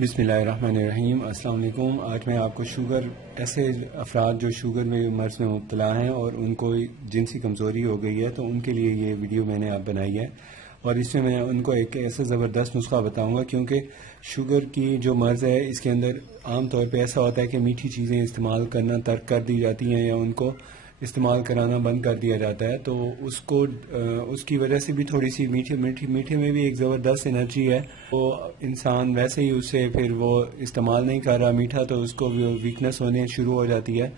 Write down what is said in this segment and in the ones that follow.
بسم اللہ الرحمن الرحیم۔ السلام علیکم۔ آج میں آپ کو ایسے افراد جو شوگر میں مرض میں مبتلا ہیں اور ان کو جنسی کمزوری ہو گئی ہے تو ان کے لیے یہ ویڈیو میں نے آپ بنائی ہے، اور اس میں ان کو ایک ایسا زبردست نسخہ بتاؤں گا، کیونکہ شوگر کی جو مرض ہے اس کے اندر عام طور پہ ایسا ہوتا ہے کہ میٹھی چیزیں استعمال کرنا ترک کر دی جاتی ہیں یا ان کو استعمال کرانا بند کر دیا جاتا ہے، تو اس کی وجہ سے بھی تھوڑی سی میٹھے میں بھی ایک زبردست انرجی ہے، وہ انسان ویسے ہی اسے پھر وہ استعمال نہیں کر رہا میٹھا تو اس کو ویکنس ہونے شروع ہو جاتی ہے،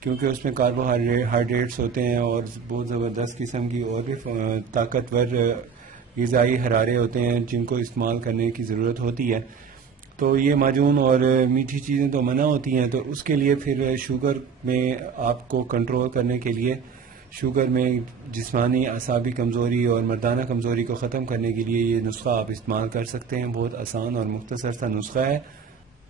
کیونکہ اس میں کاربوہائیڈریٹس ہوتے ہیں اور بہت زبردست قسم کی اور بھی طاقتور غذائی حرارے ہوتے ہیں جن کو استعمال کرنے کی ضرورت ہوتی ہے۔ تو یہ معجون اور میٹھی چیزیں تو منع ہوتی ہیں، تو اس کے لیے پھر شوگر میں آپ کو کنٹرول کرنے کے لیے، شوگر میں جسمانی اعصابی کمزوری اور مردانہ کمزوری کو ختم کرنے کے لیے یہ نسخہ آپ استعمال کر سکتے ہیں۔ بہت آسان اور مختصر سا نسخہ ہے۔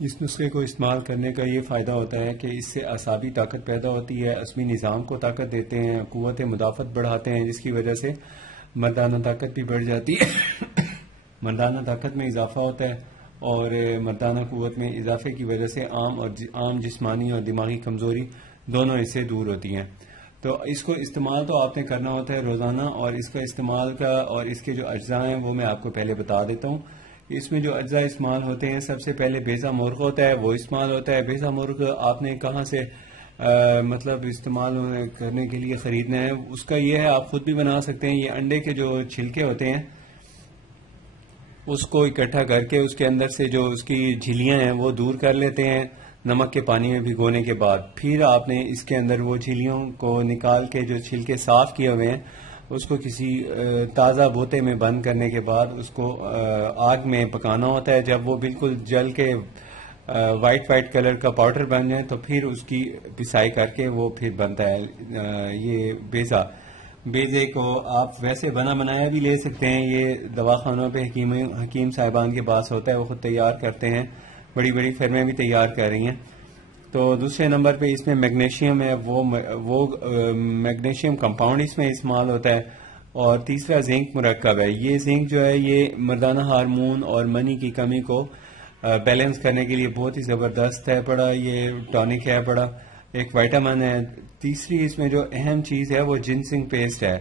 اس نسخے کو استعمال کرنے کا یہ فائدہ ہوتا ہے کہ اس سے اعصابی طاقت پیدا ہوتی ہے، عصبی نظام کو طاقت دیتے ہیں، قوت مدافعت بڑھاتے ہیں، جس کی وجہ سے مردانہ طاقت بھی بڑھ جاتی ہے، مردانہ طاقت میں اضافہ ہوتا ہے، اور مردانہ قوت میں اضافے کی وجہ سے عام جسمانی اور دماغی کمزوری دونوں اس سے دور ہوتی ہیں۔ تو اس کو استعمال تو آپ نے کرنا ہوتا ہے روزانہ، اور اس کا استعمال اور اس کے جو اجزاء ہیں وہ میں آپ کو پہلے بتا دیتا ہوں۔ اس میں جو اجزاء استعمال ہوتے ہیں، سب سے پہلے بیضہ مرغ ہوتا ہے، وہ استعمال ہوتا ہے۔ بیضہ مرغ آپ نے کہاں سے مطلب استعمال کرنے کے لیے خریدنا ہے، اس کا یہ ہے آپ خود بھی بنا سکتے ہیں۔ یہ انڈے کے جو چھلکے ہوتے ہیں اس کو اکٹھا کر کے اس کے اندر سے جو اس کی جھلیاں ہیں وہ دور کر لیتے ہیں نمک کے پانی میں بھگونے کے بعد۔ پھر آپ نے اس کے اندر وہ جھلیوں کو نکال کے جو چھلکے صاف کیے ہوئے ہیں اس کو کسی تازہ بوتے میں بند کرنے کے بعد اس کو آگ میں پکانا ہوتا ہے۔ جب وہ بالکل جل کے وائٹ کلر کا پاؤڈر بن جائے تو پھر اس کی پسائی کر کے وہ پھر بنتا ہے یہ بیضے کو آپ ویسے بنا بنایا بھی لے سکتے ہیں۔ یہ دواخانوں پہ حکیم صاحبان کے پاس ہوتا ہے، وہ خود تیار کرتے ہیں، بڑی بڑی فرمیں بھی تیار کر رہی ہیں۔ تو دوسرے نمبر پہ اس میں میگنیشیم ہے، وہ میگنیشیم کمپاؤنڈ اس میں استعمال ہوتا ہے، اور تیسرا زنک مرکب ہے۔ یہ زنک جو ہے یہ مردانہ ہارمون اور منی کی کمی کو بیلنس کرنے کے لیے بہت ہی زبردست ہے، بڑا یہ ٹونک ہے، بڑا ایک وائٹامن ہے۔ تیسری اس میں جو اہم چیز ہے وہ جنسنگ پیسٹ ہے۔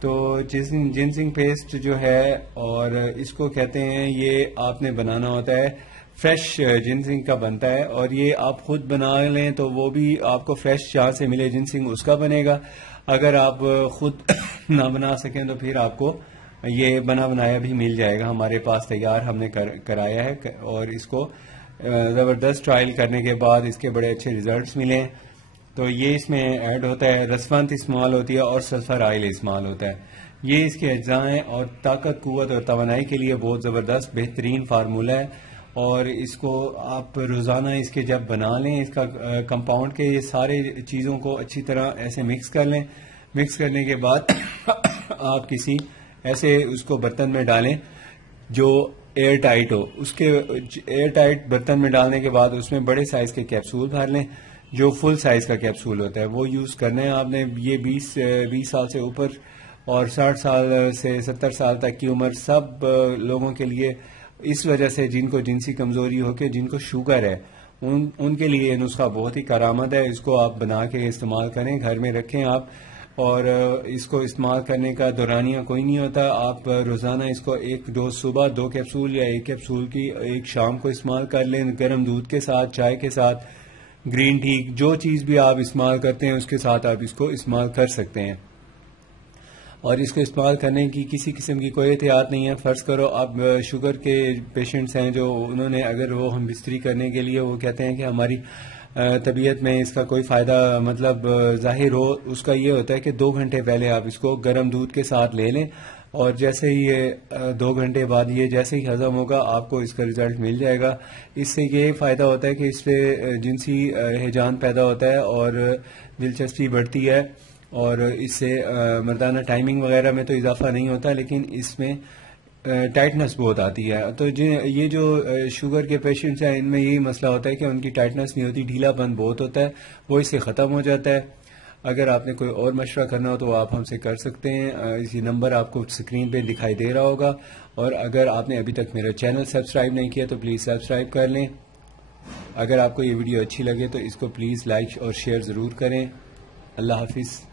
تو جنسنگ پیسٹ جو ہے، اور اس کو کہتے ہیں، یہ آپ نے بنانا ہوتا ہے، فریش جنسنگ کا بنتا ہے، اور یہ آپ خود بنا لیں تو وہ بھی آپ کو فریش جہاں سے ملے جنسنگ اس کا بنے گا۔ اگر آپ خود نہ بنا سکیں تو پھر آپ کو یہ بنا بنایا بھی مل جائے گا، ہمارے پاس تیار ہم نے کرایا ہے، اور اس کو زبردست ٹرائل کرنے کے بعد اس کے بڑے اچھے ریزلٹس ملے ہیں۔ تو یہ اس میں ایڈ ہوتا ہے، رسوانت استعمال ہوتی ہے، اور سلفر آئل استعمال ہوتا ہے۔ یہ اس کے اجزاء ہیں، اور طاقت، قوت اور توانائی کے لیے بہت زبردست بہترین فارمولہ ہے، اور اس کو آپ روزانہ اس کے جب بنا لیں، اس کا کمپاؤنڈ کے یہ سارے چیزوں کو اچھی طرح ایسے مکس کر لیں۔ مکس کرنے کے بعد آپ کسی ایسے اس کو برتن میں ڈالیں جو ایئر ٹائٹ ہو۔ اس کے ایئر ٹائٹ برتن میں ڈالنے کے بعد اس میں بڑے سائز کے کیپسول بھر لیں، جو فل سائز کا کیپسول ہوتا ہے وہ یوز کرنا ہے آپ نے۔ یہ 20 سال سے اوپر اور 60 سال سے 70 سال تک کی عمر سب لوگوں کے لیے، اس وجہ سے جن کو جنسی کمزوری ہو کے جن کو شوگر ہے ان کے لیے یہ نسخہ بہت ہی کارآمد ہے۔ اس کو آپ بنا کے استعمال کریں، گھر میں رکھیں آپ، اور اس کو استعمال کرنے کا دورانیہ کوئی نہیں ہوتا۔ آپ روزانہ اس کو 1 ڈوز صبح، 2 کیپسول یا 1 کیپسول کی ایک شام کو استعمال کر لیں، گرم دودھ کے ساتھ، چائے کے ساتھ، گرین ٹی، جو چیز بھی آپ استعمال کرتے ہیں اس کے ساتھ آپ اس کو استعمال کر سکتے ہیں۔ اور اس کو استعمال کرنے کی کسی قسم کی کوئی احتیاط نہیں ہے۔ فرض کرو آپ شوگر کے پیشنٹس ہیں جو انہوں نے، اگر وہ ہم بستری کرنے کے لیے وہ کہتے ہیں کہ ہماری طبیعت میں اس کا کوئی فائدہ مطلب ظاہر ہو، اس کا یہ ہوتا ہے کہ 2 گھنٹے پہلے آپ اس کو گرم دودھ کے ساتھ لے لیں، اور جیسے ہی یہ 2 گھنٹے بعد یہ جیسے ہی ہضم ہوگا آپ کو اس کا رزلٹ مل جائے گا۔ اس سے یہ فائدہ ہوتا ہے کہ اس سے جنسی ہیجان پیدا ہوتا ہے اور دلچسپی بڑھتی ہے، اور اس سے مردانہ ٹائمنگ وغیرہ میں تو اضافہ نہیں ہوتا، لیکن اس میں ٹائٹنس بہت آتی ہے۔ تو یہ جو شوگر کے پیشنٹس ہیں ان میں یہی مسئلہ ہوتا ہے کہ ان کی ٹائٹنس نہیں ہوتی، ڈھیلا پن بہت ہوتا ہے، وہ اس سے ختم ہو جاتا ہے۔ اگر آپ نے کوئی اور مشورہ کرنا ہو تو وہ آپ ہم سے کر سکتے ہیں. یہ نمبر آپ کو اسکرین پہ دکھائی دے رہا ہوگا. اور اگر آپ نے ابھی تک میرا چینل سبسکرائب نہیں کیا تو پلیز سبسکرائب کر لیں. اگر آپ کو یہ ویڈیو اچھی لگے تو اس کو پلیز لائک اور شیئر ضرور کریں. اللہ حافظ.